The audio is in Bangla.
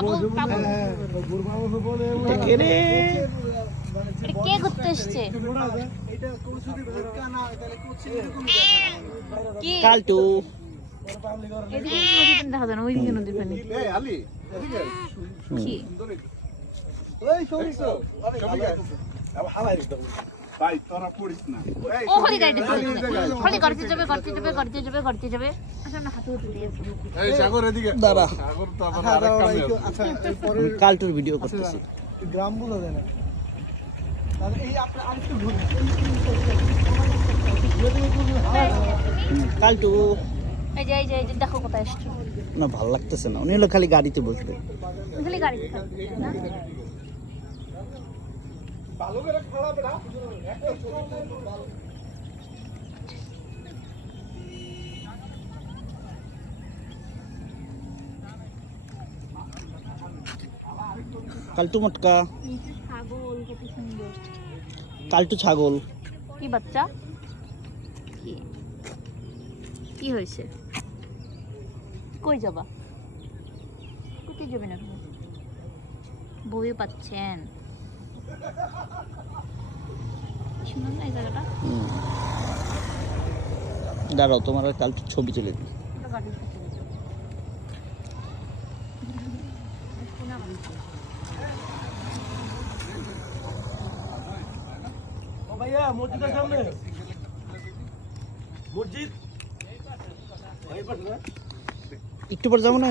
বাবু বাবু। কে রে? ঘুরতে এসছে? কি? কালটু। দেখা যায় না ওইদিকে নদীর পানি। কি? ভাই তোরা পড়িস না। ও খালি গাড়িতে চলে খালি যাবে গাড়িতে যাবে গাড়িতে যাবে গাড়িতে যাবে। আচ্ছা না হাতে উঠে এই সাগর এদিকে। দাঁড়া। সাগর তো আবার আরেক কামে আচ্ছা আমি কালটুর ভিডিও করতেছি। গ্রাম তাহলে এই আপনার আরেকটু ঘুরুন। কালটু। এই যে এই যে দেখো কোথায় না ভালো লাগতেছে না। উনি হলো খালি গাড়িতে বসবে। খালি গাড়িতে না কালটু মটকা নিচে ছাগল কত সুন্দর কালটু ছাগল। কি বাচ্চা? কি? কি হয়েছে? কই যাবা? কোথায় যাবেন আপনি? বইও পাচ্ছেন। দাঁড়াও তোমার আর কাল ছবি তুলে দিই। ভাইয়া মসজিদের সামনে। মসজিদ। একটু পর যাব না?